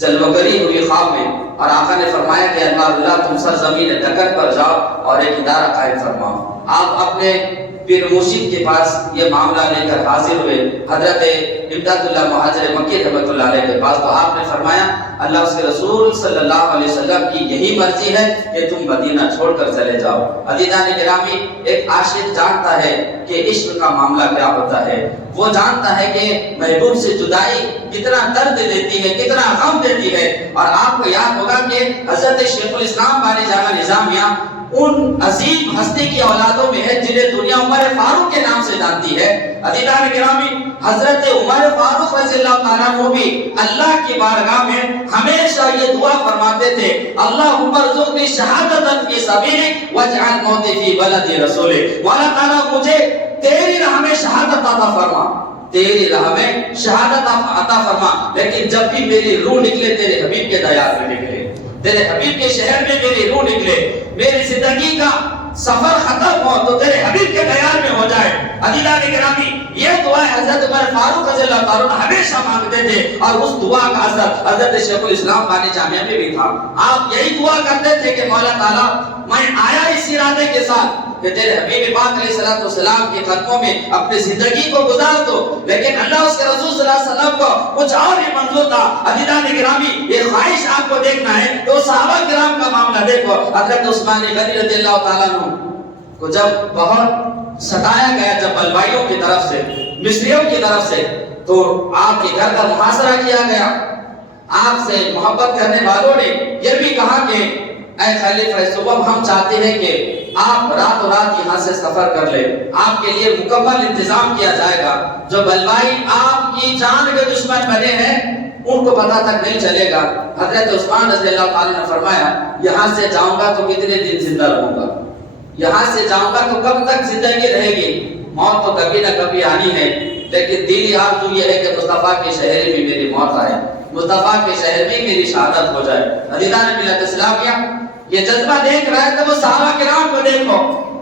جلوگری ہوئی خواب میں، اور آقا نے فرمایا کہ اللہ تم سرزمین دکن پر جاؤ اور ایک ادارہ قائم فرماؤ۔ آپ اپنے پیر مرشد کے پاس یہ معاملہ لے کر حاضر ہوئے، حضرت امداد اللہ مہاجر مکی رحمۃ اللہ علیہ کے پاس، تو آپ نے فرمایا اللہ اس کے رسول صلی اللہ علیہ وسلم کی یہی مرضی ہے کہ تم مدینہ چھوڑ کر چلے جاؤ۔ عزیزان گرامی، ایک عاشق جانتا ہے کہ عشق کا معاملہ کیا ہوتا ہے، وہ جانتا ہے کہ محبوب سے جدائی کتنا درد دیتی ہے، کتنا غم دیتی ہے۔ اور آپ کو یاد ہوگا کہ حضرت شیخ الاسلام بانی جامع نظامیہ ان عظیم ہستی کی اولادوں میں ہے جنہیں دنیا عمر فاروق کے نام سے جانتی ہے۔ عزیزان گرامی، حضرت عمر فاروق رضی اللہ تعالیٰ عنہ بھی اللہ کی بارگاہ میں ہمیشہ یہ دعا فرماتے تھے، اللہم ارزقنی شہادۃ فی سبیلک واجعل موتی فی بلد رسولک۔ مولا تعالیٰ مجھے تیری راہ میں شہادت عطا فرما، تیری راہ میں شہادت عطا فرما، لیکن جب بھی میری روح نکلے تیرے حبیب کے دیار میں نکلے، تیرے حبیب کے شہر میں میری روح نکلے، میری زندگی کا سفر ختم ہو تو تیرے حبیب کے دیار میں ہو جائے۔ عزیزان گرامی، یہ دعا حضرت عمر فاروق رضی اللہ تعالیٰ عنہ ہمیشہ مانگتے تھے، اور اس دعا کا اثر حضرت شیخ الاسلام بانی جامعہ میں بھی تھا۔ آپ یہی دعا کرتے تھے کہ مولا تعالیٰ میں آیا اس ارادے کے ساتھ کہ تیرے حبیب پاک علیہ السلام کے قدموں میں اپنی زندگی کو گزار دو، لیکن اللہ اس کے رسول صلی اللہ علیہ وسلم کو کچھ اور ہی منظور تھا۔ عزیزان گرامی، یہ خواہش آپ کو دیکھنا ہے تو صحابہ کرام کا معاملہ دیکھو۔ حضرت عثمان غنی رضی اللہ تعالیٰ عنہ کو جب بہت ستایا گیا، جب بلوائیوں کی طرف سے، مصریوں کی طرف سے، تو آپ کے گھر کا محاصرہ کیا گیا۔ آپ سے محبت کرنے والوں نے یہ بھی کہا کہ اے خلیفہ صبح، ہم چاہتے ہیں کہ آپ رات یہاں سے سفر کر لیں، آپ کے لیے مکمل انتظام کیا جائے گا، جو بلوائی آپ کی جان کے دشمن بنے ہیں ان کو پتہ تک نہیں چلے گا۔ حضرت عثمان رضی اللہ تعالیٰ نے فرمایا یہاں سے جاؤں گا تو کتنے دن زندہ رہوں گا، یہاں سے جاؤں گا تو کب تک زندگی رہے گی، موت تو کبھی نہ کبھی آنی ہے، لیکن دلی آرزو یہ ہے کہ مصطفیٰ کے شہر میں میری موت آئے، مصطفیٰ کے شہر میں میری شہادت ہو جائے۔ عزیزان ملت اسلامیہ، یہ جذبہ دیکھ رہا ہے تو وہ صحابہ کرام کو دیکھو۔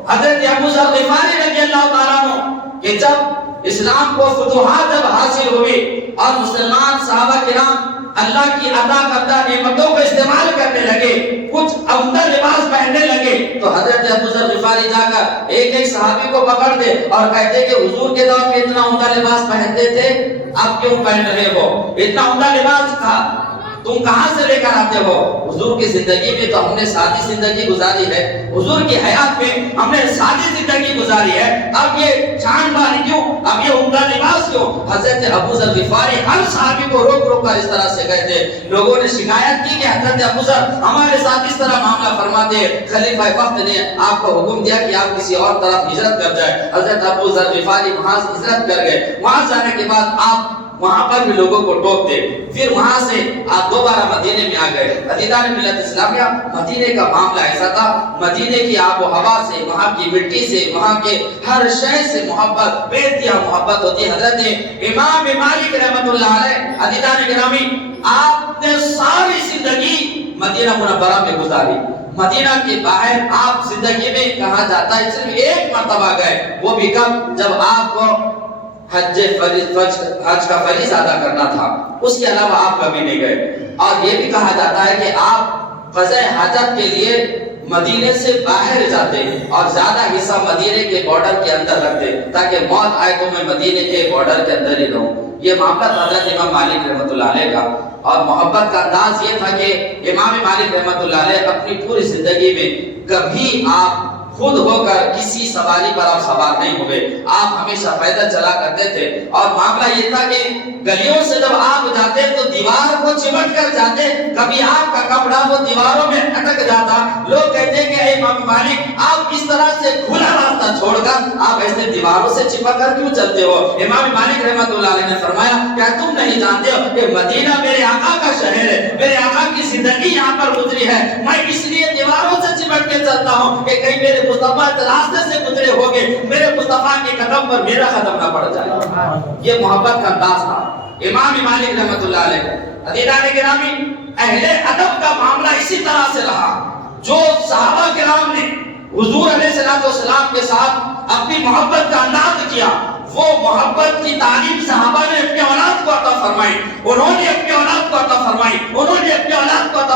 حضرت ابو ذر غفاری رضی اللہ تعالیٰ عنہ کہ جب اسلام کو فتوحات جب حاصل ہوئی اور مسلمان صحابہ کرام اللہ کی عطا کردہ نعمتوں کو استعمال کرنے لگے، کچھ عمدہ لباس پہننے لگے، تو حضرت ابو ذر غفاری جا کر ایک ایک صحابی کو پکڑ دے اور کہتے کہ حضور کے دور میں اتنا عمدہ لباس پہنتے تھے، اب کیوں پہن رہے ہو؟ اتنا عمدہ لباس تھا، تم کہاں سے لے کر آتے ہو؟ حضور کی زندگی میں تو ہم نے سادی زندگی گزاری ہے، حضور کی حیات میں ہم نے سادی زندگی گزاری ہے، اب یہ چاند باری کیوں، اب یہ عمدہ لباس کیوں؟ حضرت ابو ذر غفاری ہر صحابی کو روک روک کر اس طرح سے کہتے، لوگوں نے شکایت کی کہ حضرت ابو ذر ہمارے ساتھ اس طرح معاملہ فرماتے، خلیفہ وقت نے آپ کو حکم دیا کہ آپ کسی اور طرف ہجرت کر جائے۔ حضرت ابو ذر غفاری وہاں سے ہجرت کر گئے، وہاں جانے کے بعد آپ وہاں پر بھی لوگوں کو ٹوکتے، پھر وہاں سے آپ دوبارہ مدینے میں آ گئے۔ عزیزان ملت اسلامیہ، مدینے کا معاملہ ایسا تھا، مدینے کی آب و ہوا سے، وہاں کی مٹی سے، وہاں کے ہر شے سے محبت، بے انتہا محبت ہوتی ہے۔ حضرت امام مالک رحمۃ اللہ علیہ، عزیزان گرامی، آپ نے ساری زندگی مدینہ منورہ میں گزاری۔ مدینہ کے باہر آپ زندگی میں کہا جاتا ہے صرف ایک مرتبہ گئے، وہ بھی کب؟ جب آپ کو حج کا فریض ادا کرنا تھا، اس کے علاوہ آپ کبھی نہیں گئے۔ اور یہ بھی کہا جاتا ہے کہ آپ قضاء حاجت کے لیے مدینے سے باہر جاتے اور زیادہ حصہ مدینے کے بارڈر کے اندر رکھتے تاکہ موت آئے تو میں مدینے کے بارڈر کے اندر ہی رہوں۔ یہ معاملہ حضرت امام مالک رحمۃ اللہ علیہ کا، اور محبت کا انداز یہ تھا کہ امام مالک رحمۃ اللہ علیہ اپنی پوری زندگی میں کبھی آپ خود ہو کر کسی سواری پر آپ سوار نہیں ہوئے، آپ ہمیشہ پیدل چلا کرتے تھے۔ اور معاملہ یہ تھا کہ گلیوں سے جب آپ جاتے تو دیوار کو چمٹ کر جاتے، کبھی آپ کا کپڑا وہ دیواروں میں اٹک جاتا، لوگ کہتے کہ اے امام مالک آپ اس طرح سے کھلا راستہ چھوڑ کر آپ ایسے دیواروں سے چپک کر کیوں چلتے ہو؟ امام مالک رحمۃ اللہ علیہ نے فرمایا کیا تم نہیں جانتے ہو کہ مدینہ میرے آقا کا شہر ہے، میرے آقا کی زندگی یہاں پر گزری ہے، میں اس لیے دیواروں سے چپٹ کے چلتا ہوں کہ کہیں میرے مصطفیٰ راستے سے گزرے ہوگے، میرے مصطفیٰ کے قدم پر میرا قدم نہ پڑ جائے۔ یہ محبت کا انداز تھا امام مالک رحمۃ اللہ علیہ۔ عزیزان گرامی، اہل ادب کا معاملہ اسی طرح سے رہا، جو صحابہ کرام نے حضور علیہ السلام کے ساتھ اپنی محبت کا انداز کیا، وہ محبت کی تعلیم صحابہ نے اپنی اولاد کو عطا فرمائی، انہوں نے اپنی اولاد کو عطا فرمائی، انہوں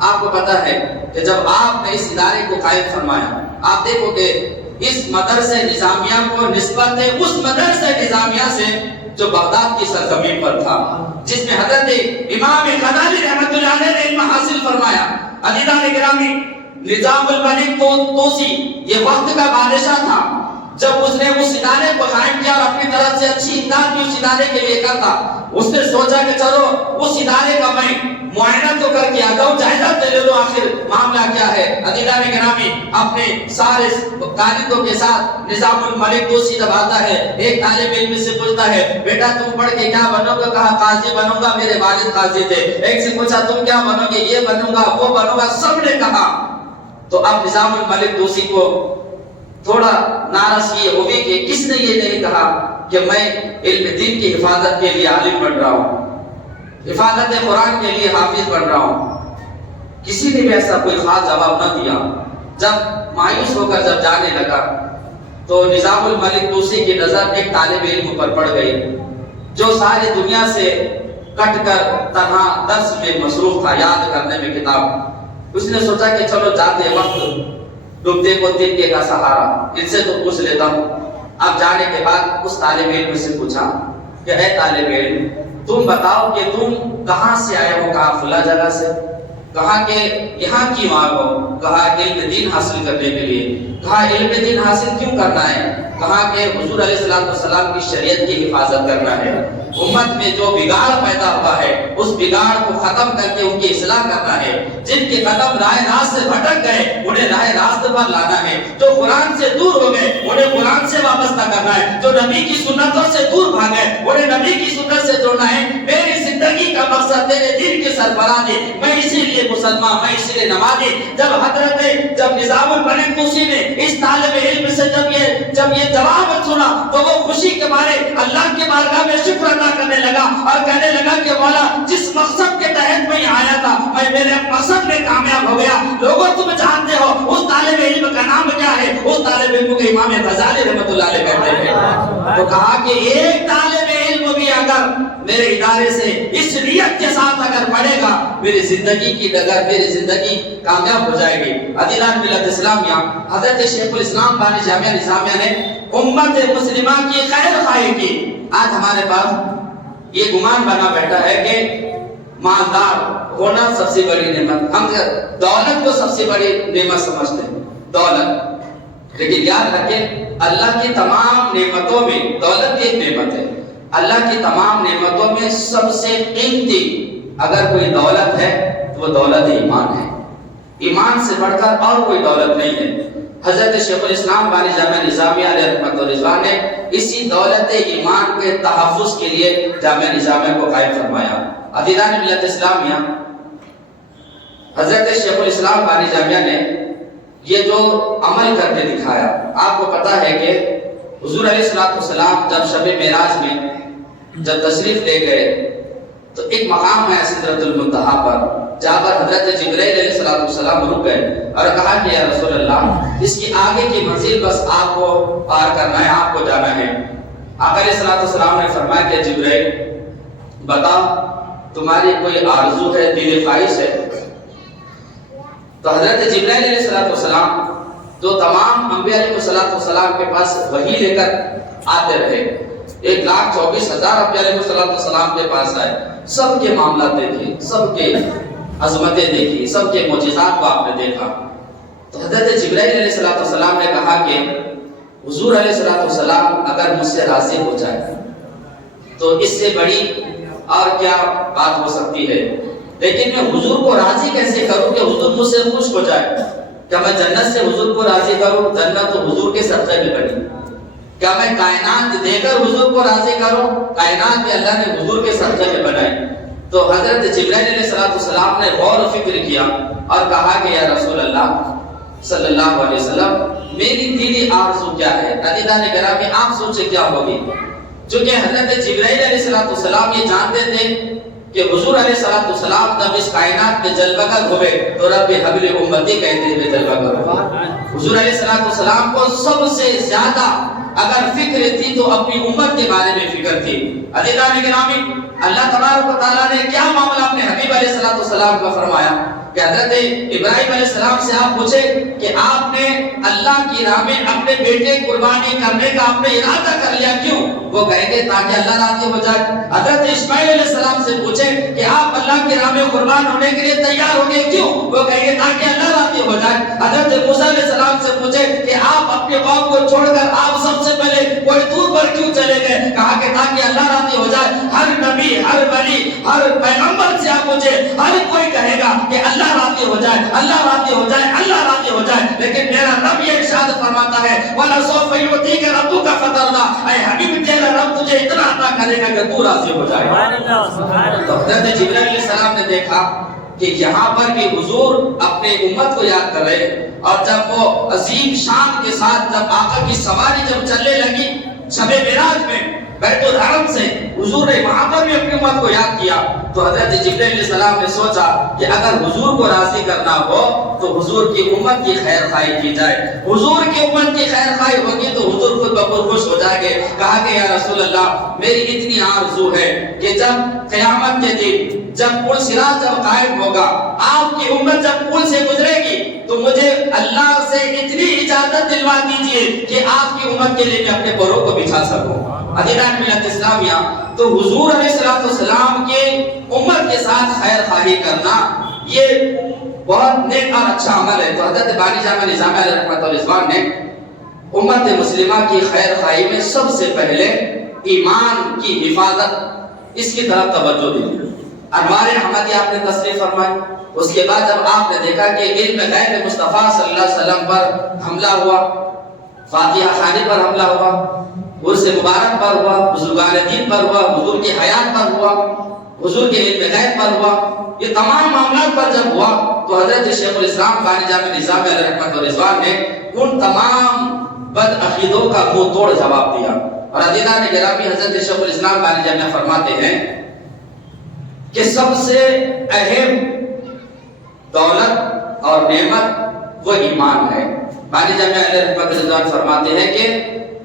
آپ کو پتہ ہے کہ جب آپ نے اس ادارے کو قائم فرمایا، آپ دیکھو کہ اس مدرسہ نظامیہ کو نسبت ہے اس مدرسہ نظامیہ سے جو بغداد کی سرزمین پر تھا، جس میں حضرت امام غزالی رحمۃ اللہ علیہ نے علم حاصل فرمایا۔ عزیزان گرامی، نظام الملک توسی یہ وقت کا بادشاہ تھا، جب اس نے اس ادارے کو قائم کیا اور اپنی طرف سے اچھی امداد بھی اس ادارے کے لیے کرتا، اس نے سوچا کہ چلو اس ادارے کا میں معائنہ تو کر کے آتا ہوں، جائزہ تو لے لو آخر معاملہ کیا ہے۔ عزیزان گرامی، اپنے سارے قائدوں کے ساتھ نظام الملک توسی جب آتا ہے، ایک طالب علم سے پوچھتا ہے بیٹا تم پڑھ کے کیا بنو گا؟ کہا قاضی بنوں گا، میرے والد قاضی تھے۔ ایک سے پوچھا تم کیا بنو گے؟ یہ بنوں گا، وہ بنوں گا، سب نے کہا۔ تو اب نظام الملک توسی کو تھوڑا ناراض یہ ہوئی کہ کس نے یہ نہیں کہا کہ میں علم دین کی حفاظت کے لیے عالم بن رہا ہوں، حفاظت قرآن کے لیے حافظ بن رہا ہوں۔ کسی نے بھی ایسا کوئی خاص جواب نہ دیا۔ جب مایوس ہو کر جب جانے لگا تو نظام الملک توسی کی نظر ایک طالب علم پر پڑ گئی جو ساری دنیا سے کٹ کر تنہا درس میں مصروف تھا، یاد کرنے میں کتاب۔ اس نے سوچا کہ چلو جاتے وقت ڈوبتے کو تنکے کا سہارا، ان سے تو پوچھ لیتا ہوں۔ اب جانے کے بعد اس طالب علم سے پوچھا کہ اے طالب علم تم بتاؤ کہ تم کہاں سے آئے ہو؟ کہا فلاں جگہ سے۔ کہا کہ یہاں کیوں آئے ہو؟ کہا علم دین حاصل کرنے کے لیے۔ کہا علم دین حاصل کیوں کرنا ہے؟ کہا کہ حضور علیہ السلام کی شریعت کی حفاظت کرنا ہے، امت میں جو بگاڑ پیدا ہوا ہے اس بگاڑ کو ختم کر کے ان کی اصلاح کرنا ہے، جن کے قدم راہ راست سے بھٹک گئے انہیں راہ راست پر لانا ہے، جو قرآن سے دور ہو گئے انہیں قرآن سے وابستہ کرنا ہے، جو نبی کی سنتوں سے دور بھاگے انہیں نبی کی سنت سے جوڑنا ہے۔ میری زندگی کا مقصد تیرے دین کے سربراہ ہے، میں اسی لیے مسلمان، میں اسی لیے نمازی۔ جب نظام الملک توسی نے اس طالب علم سے جب یہ جواب سنا تو وہ خوشی کے مارے اللہ کے بارگاہ میں شکر ادا کرنے لگا اور کہنے لگا کہ مولا جس مقصد کے تحت میں آیا تھا میں میرے مقصد میں کامیاب ہو گیا۔ لوگوں تم جانتے ہو اس طالب علم کا نام کیا ہے؟ اس طالب علم کو امام غزالی رحمۃ اللہ علیہ کہتے ہیں۔ تو کہا کہ ایک طالب علم بھی اگر میرے ادارے سے اس نیت کے ساتھ اگر پڑھے گا میری زندگی کی ڈگر، میری زندگی کامیاب ہو جائے گی۔ عزیزان ملت اسلامیہ، حضرت شیخ الاسلام بانی جامعہ نظامیہ نے امت مسلمہ کی خیر خواہی کی۔ آج ہمارے پاس یہ گمان بنا بیٹھا ہے کہ مالدار ہونا سب سے بڑی نعمت، ہم دولت کو سب سے بڑی نعمت سمجھتے ہیں، دولت۔ لیکن یاد رکھیں اللہ کی تمام نعمتوں میں دولت ایک نعمت ہے، اللہ کی تمام نعمتوں میں سب سے قیمتی اگر کوئی دولت ہے تو وہ دولت ایمان ہے۔ ایمان سے بڑھ کر اور کوئی دولت نہیں ہے۔ حضرت شیخ الاسلام بانی جامعہ نظامیہ علیہ رحمۃ اللہ نے اسی دولت ایمان کے تحفظ کے لیے جامعہ نظامیہ کو قائم فرمایا۔ عزیزان ملت اسلامیہ، حضرت شیخ الاسلام بانی جامعہ نے یہ جو عمل کر کے دکھایا، آپ کو پتا ہے کہ حضور علیہ السلام جب شب معراج میں جب تشریف لے گئے تو ایک مقام ہے سدرۃ المنتہا پر، جہاں پر حضرت جبرائیل علیہ السلام رک گئے اور کہا کہ یا رسول اللہ اس کی آگے کی منزل بس آپ کو پار کرنا ہے، آپ کو جانا ہے۔ آقا علیہ السلام نے فرمایا کہ جبرائیل بتا تمہاری کوئی آرزو ہے، دل خواہش ہے؟ تو حضرت جبرائیل علیہ السلام جو تمام انبیاء علیہ السلام کے پاس وحی لے کر آتے رہے، 1,24,000 انبیاء علیہ السلام کے پاس آئے، سب کے معاملات دیکھے، سب کے عظمتیں دیکھی، سب کے معجزات کو آپ نے دیکھا۔ تو حضرت جبرائیل علیہ السلام نے کہا کہ حضور علیہ السلام اگر مجھ سے راضی ہو جائے تو اس سے بڑی اور کیا بات ہو سکتی ہے، لیکن میں حضور کو راضی کیسے کروں کہ حضور مجھ سے خوش ہو جائے؟ کیا میں جنت سے حضور کو راضی کروں؟ جنت تو حضور کے صدقے میں بنی۔ کیا میں کائنات دے کر حضور کو راضی کروں؟ کائنات بھی اللہ نے حضور کے صدقے میں بنائی۔ تو حضرت جبرائیل علیہ السلام نے غور و فکر کیا اور کہا کہ یا رسول اللہ صلی اللہ علیہ وسلم میری دلی آرزو کیا ہے؟ عزیزان گرامی آپ سوچیں کیا ہوگی؟ چونکہ حضرت جبرائیل علیہ السلام یہ جانتے تھے کہ حضور علیہ السلام جب اس کائنات میں جلوگر ہوئے تو رب حبل امتی کہتے ہوئے جلوگر ہوئے۔ حضور علیہ السلام کو سب سے زیادہ اگر فکر تھی تو اپنی امت کے بارے میں فکر تھی۔ عزیزان گرامی اللہ تبارک و تعالیٰ نے کیا معاملہ اپنے حبیب علیہ السلام کا فرمایا کہ حضرت ابراہیم علیہ السلام سے آپ پوچھے کہ آپ نے اللہ کی راہ میں اپنے بیٹے قربانی کرنے کا آپ نے ارادہ کر لیا کیوں؟ وہ کہیں گے تاکہ اللہ راضی ہو جائے۔ حضرت اسماعیل علیہ السلام سے پوچھے کہ آپ اللہ کی راہ میں قربان ہونے کے لیے تیار ہو گئے کیوں؟ وہ کہیں گے تاکہ اللہ راضی ہو جائے۔ حضرت موسیٰ علیہ السلام سے پوچھے کہ آپ اپنے قوم کو چھوڑ کر آپ سب سے پہلے کوئی دور پر کیوں چلے گئے؟ کہا کہ تاکہ اللہ راضی ہو جائے۔ ہر نبی، ہر ولی، ہر پیغمبر سے آپ پوچھے، ہر کوئی کہے گا کہ اللہ راضی ہو جائے، اللہ راضی ہو جائے، اللہ راضی ہو جائے، لیکن میرا رب یہ ارشاد فرماتا ہے وَلَسَوْفَ يُعْطِيكَ رَبُّكَ فَتَرْضَىٰ، اے حبیب تیرا رب تجھے اتنا عطا کرے گا کہ تو راضی ہو جائے۔ تو حضرت جبرائیل علیہ السلام نے دیکھا کہ یہاں پر بھی حضور اپنے امت کو یاد کر رہے، اور جب وہ عظیم شان کے ساتھ جب آقا کی سواری جب چلنے لگی شب معراج میں بیت الحرم سے، حضور نے وہاں پر بھی اپنی امت کو یاد کیا۔ تو حضرت جبرائیل علیہ السلام نے سوچا کہ اگر حضور کو راضی کرنا ہو تو حضور کی امت کی خیر خواہی کی جائے، حضور کی امت کی خیر خواہی ہوگی تو حضور خود بخود خوش ہو جائیں گے۔ کہا کہ یا رسول اللہ میری اتنی آرزو ہے کہ جب قیامت کے دن جب پل صراط جب قائم ہوگا، آپ کی امت جب پل سے گزرے گی تو مجھے اللہ سے اتنی اجازت دلوا دیجئے کہ آپ کی امت کے لیے میں اپنے پروں کو بچھا سکوں۔ عزیزان ملت اسلامیہ، تو حضور علیہ السلام کے امت کے ساتھ خیر خواہی کرنا یہ بہت نیک اور اچھا عمل ہے۔ تو حضرت بانی جامع نظامیہ علیہ رحمۃ اللہ نے امت مسلمہ کی خیر خواہی میں سب سے پہلے ایمان کی حفاظت اس کی طرف توجہ دی۔ انوار احمدی آپ نے تصریح فرمائی، اس کے بعد جب آپ نے دیکھا کہ علم غیب مصطفیٰ صلی اللہ علیہ وسلم پر حملہ ہوا، فاتحہ خانی پر حملہ ہوا، عرس مبارک پر ہوا، بزرگان دین پر ہوا، حضور کی حیات پر ہوا، حضور کے علم غیب پر ہوا، یہ تمام معاملات پر جب ہوا تو حضرت شیخ الاسلام بانی جامع نظامیہ علیہ رحمۃ اللہ نے ان تمام بد عقیدوں کا منہ توڑ جواب دیا۔ اور عزیزان گرامی، حضرت شیخ الاسلام بانی جامع فرماتے ہیں کہ سب سے اہم دولت اور نعمت وہ ایمان ہے۔ بانی جامع علیہ رحمۃ اللہ فرماتے ہیں کہ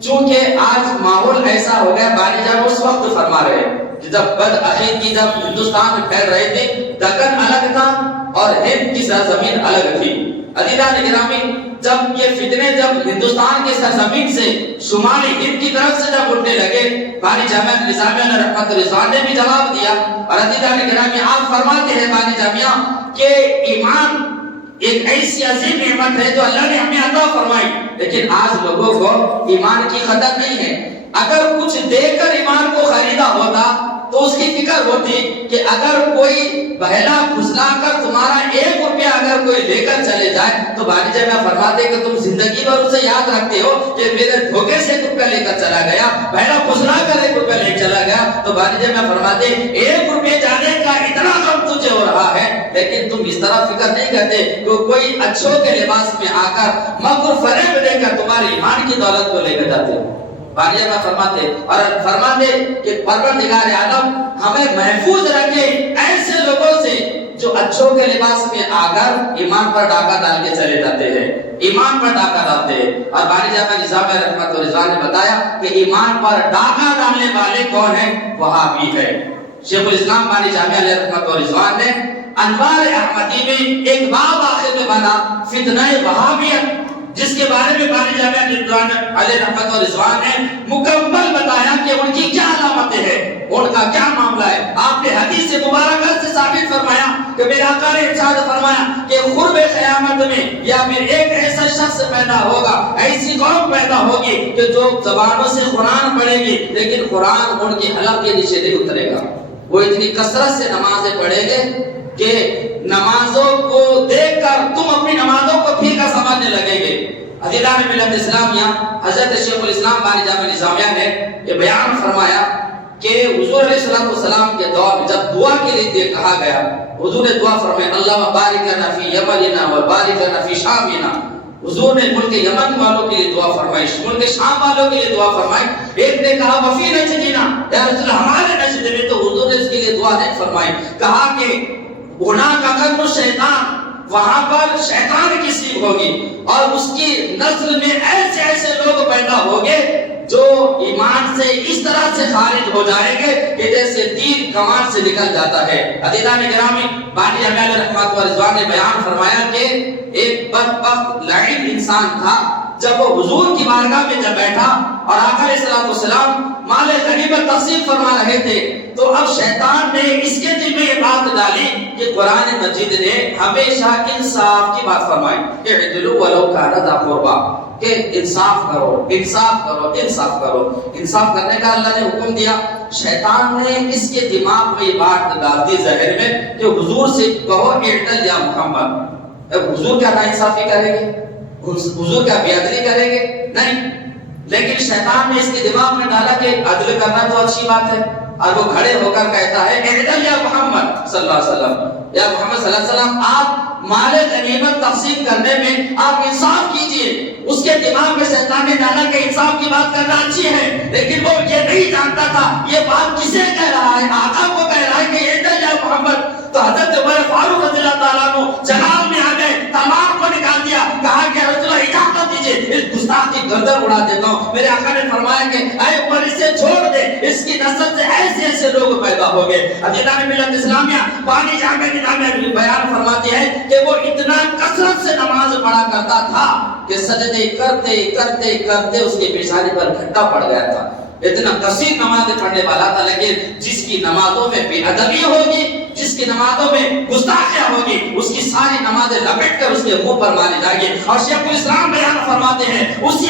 چونکہ آج ماحول ایسا ہو گیا، بانی جامع اس وقت فرما رہے ہیں کہ جب بد عقیدگی جب ہندوستان میں پھیل رہے تھے، دکن الگ تھا اور ہند کی سرزمین الگ تھی۔ عزیزان گرامی، جب یہ فتنے جب ہندوستان کے سرزمین سے شمالی ہند کی طرف سے جب اٹھنے لگے، بانی جامع نظامیہ علیہ رحمۃ اللہ نے بھی جواب دیا۔ اور عزیزان گرامی، آپ فرماتے ہیں بانی جامعہ کہ ایمان ایک ایسی عظیم نعمت ہے جو اللہ نے ہمیں عطا فرمائی، لیکن آج لوگوں کو ایمان کی قدر نہیں ہے۔ اگر کچھ دے کر ایمان کو خریدا ہوتا تو اس کی فکر ہوتی کہ اگر کوئی بہلا پھسلا کر تمہارا 1 روپیہ اگر کوئی لے کر چلے جائے تو بانی جامع فرماتے کہ تم زندگی بھر اسے یاد رکھتے ہو کہ میرے دھوکے سے 1 روپیہ لے کر چلا گیا، بہلا پھسلا کر 1 روپیہ لے چلا گیا، تو بانی جامع فرماتے 1 روپیہ جانے کا اتنا غم تجھے ہو رہا ہے، لیکن تم اس طرح فکر نہیں کرتے کہ کوئی اچھوں کے لباس میں آ کر مکر فریب دے کر تمہاری ایمان کی دولت کو لے کر جاتے ہو۔ بانی جامع فرماتے کہ پروردگار عالم ہمیں محفوظ رکھے ایسے لوگوں سے جو اچھوں کے لباس میں آ کر ایمان پر ڈاکہ ڈال کے چلے جاتے ہیں، ایمان پر ڈاکہ ڈالتے ہیں۔ اور بانی جامع نظامیہ رحمۃ اللہ نے بتایا کہ ایمان پر ڈاکہ ڈالنے والے کون ہیں؟ وہابی ہے۔ شیخ الاسلام بانی جامع علیہ رحمۃ اللہ نے انوار احمدی میں ایک باب آخر میں بنا فتنہ وہابیت، جس کے بارے میں بانی جامع علیہ رحمۃ اللہ نے مکمل بتایا کہ ان کی کیا علامتیں ہیں، ان کا کیا معاملہ ہے۔ آپ نے حدیث مبارکہ سے ثابت فرمایا کہ میرے آقا نے ارشاد فرمایا کہ قرب قیامت میں یا پھر ایک ایسا شخص پیدا ہوگا، ایسی قوم پیدا ہوگی کہ جو زبانوں سے قرآن پڑھے گی لیکن قرآن ان کی حلق کے نیچے نہیں اترے گا۔ وہ اتنی کثرت سے نمازیں پڑھیں گے کہ نمازوں کو دیکھ کر تم اپنی نمازوں کو پھیکا سمجھنے لگیں گے۔ عزیزان ملت اسلامیہ، حضرت شیخ الاسلام بانی جامع نظامیہ نے یہ بیان فرمایا کہ حضور علیہ السلام کے دور میں جب دعا کے لیے کہا گیا، حضور نے دعا فرمائی اللہم بارک لنا فی یمننا و بارک لنا فی شامنا۔ حضور نے ملک یمن والوں کے لیے دعا فرمائی، ملک شام والوں کے لیے دعا فرمائی۔ ایک نے کہا وفی نجدنا، یا رسول اللہ ہمارے نجد میں، تو حضور نے اس کے لیے دعا نہیں فرمائی، کہا کہ گناہ کا قدر شیطان، وہاں پر شیطان کی سیکھ ہوگی اور اس کی نسل میں ایسے ایسے لوگ پیدا ہوگے جو ایمان سے اس طرح سے خارج ہو جائیں گے کہ جیسے تیر کمان سے نکل جاتا ہے۔ عزیزان گرامی، بانی امیل رحمت و رضوان نے بیان فرمایا کہ ایک بدبخت لعین انسان تھا، جب وہ حضور کی بارگاہ میں جب بیٹھا اور آقا علیہ السلام مال غنیمت تقسیم فرما رہے تھے، تو اب شیطان نے اس کے دل میں یہ بات ڈالی کہ قرآن مجید نے ہمیشہ انصاف کی بات فرمائی، اعدلوا ولو کان ذا قربا، کہ انصاف کرو، انصاف کرو، انصاف کرو۔ انصاف کرنے کا اللہ نے حکم دیا۔ شیطان نے اس کے دماغ میں یہ بات ڈال دی ذہن میں کہ حضور سے کہو اعدل یا محمد۔ اب حضور کیا ناانصافی کریں گے؟ حضور کیا بے عدلی کریں گے؟ نہیں۔ لیکن شیطان نے اس کے دماغ میں ڈالا کہ عدل کرنا تو اچھی بات ہے، اور وہ کھڑے ہو کر کہتا ہے اعدل یا محمد صلی اللہ علیہ وسلم، یا محمد صلی اللہ علیہ وسلم آپ مال غنیمت تقسیم کرنے میں آپ انصاف کیجئے۔ اس کے دماغ میں شیطان نے ڈالا کہ انصاف کی بات کرنا اچھی ہے، لیکن وہ یہ نہیں جانتا تھا یہ بات کسے کہہ رہا ہے، آقا کو کہہ رہا ہے کہ اعدل یا محمد۔ تو حضرت عمر فاروق رضی اللہ تعالیٰ عنہ جلال میں آ گئے، تمام کو نکال دیا، کہا کہ رسول اللہ اجازت دیجیے، اس گستاخ کی گردن اڑا دیتا ہوں۔ میرے آقا نے فرمایا کہ اے عمر اسے چھوڑ دے، اس کی نسل سے ایسے ایسے لوگ پیدا ہو گئے۔ عزیزان ملت اسلامیہ، بانی جامع نظام میں بیان فرماتی ہے کہ وہ اتنا کثرت سے نماز پڑھا کرتا تھا کہ سجدے کرتے کرتے کرتے اس کے پیشانی پر گھٹا پڑ گیا تھا۔ اتنا کثیر نمازیں پڑھنے والا تھا، لیکن جس کی نمازوں میں بے ادبی ہوگی، جس کی نمازوں میں گستاخیاں ہوگی، اس کی ساری نمازیں لپٹ کر اس کے منہ پر ماری جائیں گی۔ اور شیخ الاسلام بیان فرماتے ہیں اسی